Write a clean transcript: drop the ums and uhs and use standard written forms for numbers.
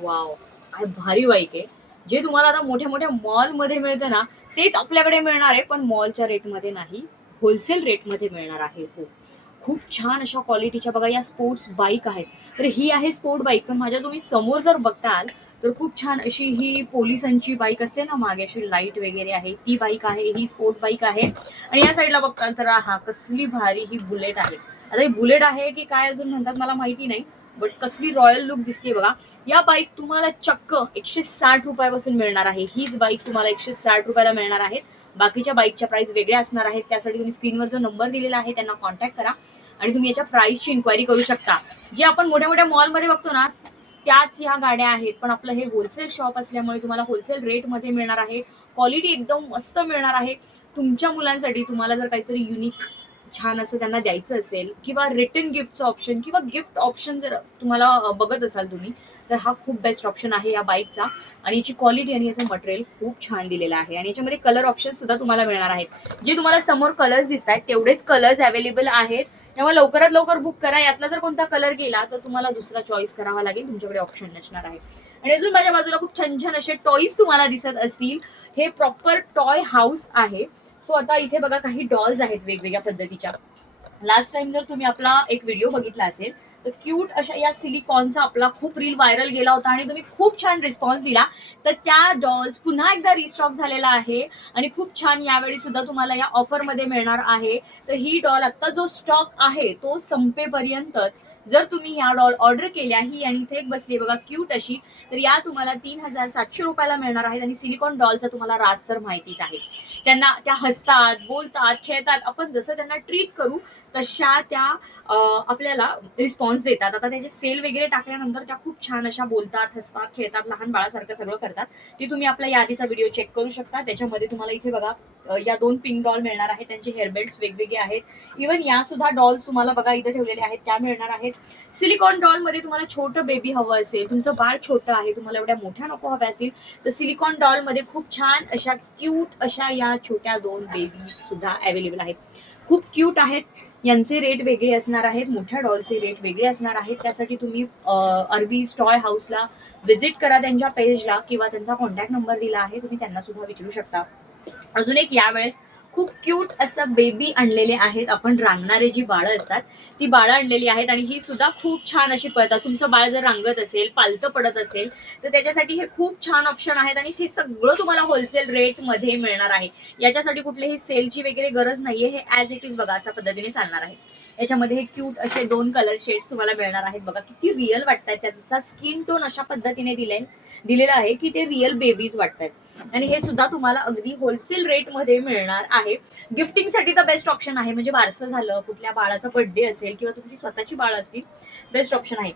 Wow, काय भारी bike आहे. जे तुम्हाला आता मोठ्या मोठ्या मॉलमध्ये मिळतं ना, तेच आपल्याकडे मिळणार आहे, पण मॉलच्या रेटमध्ये नाही, होलसेल रेटमध्ये मिळणार आहे. हो, खूप छान अशा क्वालिटीच्या बघा या स्पोर्ट्स बाईक आहेत. तर ही आहे स्पोर्ट बाईक, पण माझ्या तुम्ही समोर जर बघताल तर खूप छान अशी ही पोलिसांची बाईक असते ना, मागे अशी लाईट वगैरे आहे, ती बाईक आहे. ही स्पोर्ट बाईक आहे. आणि या साईडला बघताल तर हा कसली भारी ही बुलेट आहे. आता ही बुलेट आहे की काय अजून म्हणतात मला माहिती नाही, बट कसली रॉयल लुक दिसते बघा. या बाईक तुम्हाला चक्क 160 रुपयापासून मिळणार आहे. हीच बाईक तुम्हाला 160 रुपयाला मिळणार आहे. बाकीच्या बाईकच्या प्राइस वेगळ्या असणार आहेत. त्यासाठी तुम्ही स्क्रीनवर जो नंबर दिलेला आहे त्यांना कॉन्टॅक्ट करा आणि तुम्ही याच्या प्राइसची इन्क्वायरी करू शकता. जे आपण मोठ्या मोठ्या मॉलमध्ये बघतो ना, त्याच ह्या गाड्या आहेत, पण आपलं हे होलसेल शॉप असल्यामुळे तुम्हाला होलसेल रेटमध्ये मिळणार आहे. क्वालिटी एकदम मस्त मिळणार आहे. तुमच्या मुलांसाठी तुम्हाला जर काहीतरी युनिक छान असं त्यांना द्यायचं असेल किंवा रिटर्न गिफ्टचं ऑप्शन किंवा गिफ्ट ऑप्शन जर तुम्हाला बघत असाल तुम्ही, तर हा खूप बेस्ट ऑप्शन आहे या बाईकचा. आणि याची क्वालिटी आणि याचं मटेरियल खूप छान दिलेलं आहे. आणि याच्यामध्ये कलर ऑप्शन सुद्धा तुम्हाला मिळणार आहेत. जे तुम्हाला समोर कलर्स दिसत आहेत तेवढेच कलर्स अवेलेबल आहेत. तेव्हा लवकरात लवकर बुक करा. यातला जर कोणता कलर गेला तर तुम्हाला दुसरा चॉईस करावा लागेल, तुमच्याकडे ऑप्शन नसणार आहे. आणि अजून माझ्या बाजूला खूप छान छान असे टॉईज तुम्हाला दिसत असतील. हे प्रॉपर टॉय हाऊस आहे. सो आता इथे बघा काही डॉल्स आहेत वेगवेगळ्या पद्धतीच्या. लास्ट टाइम जर तुम्ही आपला एक व्हिडिओ बघितला असेल तर क्यूट अशा या सिलिकॉनचा आपला खूप रील व्हायरल गेला होता आणि तुम्ही खूप छान रिस्पॉन्स दिला. तर त्या डॉल्स पुन्हा एकदा रिस्टॉक झालेला आहे आणि खूप छान यावेळी सुद्धा तुम्हाला या ऑफरमध्ये मिळणार आहे. तर ही डॉल आता जो स्टॉक आहे तो संपेपर्यंतच. जर तुम्ही ह्या डॉल ऑर्डर केल्या, ही आणि इथे एक बसली बघा क्यूट अशी, तर या तुम्हाला 3700 रुपयाला मिळणार आहेत. आणि सिलिकॉन डॉलचा तुम्हाला राज तर माहितीच आहे. त्यांना त्या हसतात, बोलतात, खेळतात. आपण जसं त्यांना ट्रीट करू तशा त्या आपल्याला रिस्पॉन्स देतात. आता त्याचे सेल वगैरे टाकल्यानंतर त्या खूप छान अशा बोलतात, हसतात, खेळतात, लहान बाळासारखं सगळं करतात. ते तुम्ही आपल्या यादीचा व्हिडिओ चेक करू शकता. त्याच्यामध्ये तुम्हाला इथे बघा या 2 पिंक डॉल मिळणार आहेत. त्यांचे हेअरबेल्ट्स वेगवेगळे आहेत. इव्हन या सुद्धा डॉल्स तुम्हाला बघा इथे ठेवलेले आहेत, त्या मिळणार आहेत. सिलिकॉन डॉल मध्ये तुम्हाला छोटं बेबी हवं असेल, तुमचं बाळ छोटं आहे, तुम्हाला एवढ्या मोठ्या नको हव्या असतील, तर सिलिकॉन डॉल मध्ये खूप छान अशा क्यूट अशा या छोट्या 2 बेबी सुद्धा अवेलेबल आहेत. खूप क्यूट आहेत. यांचे रेट वेगळे असणार आहेत, मोठ्या डॉलचे रेट वेगळे असणार आहेत. त्यासाठी तुम्ही अरबी टॉय हाऊसला व्हिजिट करा, त्यांच्या पेजला, किंवा त्यांचा कॉन्टॅक्ट नंबर दिला आहे, तुम्ही त्यांना सुद्धा विचारू शकता. अजून एक यावेळेस खूप क्यूट असं बेबी आणलेले आहेत आपण. रांगणारे जी बाळं असतात ती बाळं आणलेली आहेत आणि ही सुद्धा खूप छान अशी पळतात. तुमचं बाळ जर रांगत असेल, पालतं पडत असेल, तर त्याच्यासाठी हे खूप छान ऑप्शन आहेत. आणि हे सगळं तुम्हाला होलसेल रेट मध्ये मिळणार आहे. याच्यासाठी कुठलीही सेलची वगैरे गरज नाहीये. हे ऍज इट इज बघा अशा पद्धतीने चालणार आहे. याच्यामध्ये हे क्यूट असे 2 कलर शेड्स तुम्हाला मिळणार आहेत. बघा किती रिअल वाटतात. त्यांचा स्किन टोन अशा पद्धतीने दिलेला आहे की ते रिअल बेबीज वाटतात. आणि हे सुद्धा तुम्हाला अगदी होलसेल रेट मध्ये मिळणार आहे. गिफ्टिंगसाठी तर बेस्ट ऑप्शन आहे. म्हणजे बारसं झालं, कुठल्या बाळाचा बर्थडे असेल किंवा तुमची स्वतःची बाळ असतील, बेस्ट ऑप्शन आहे.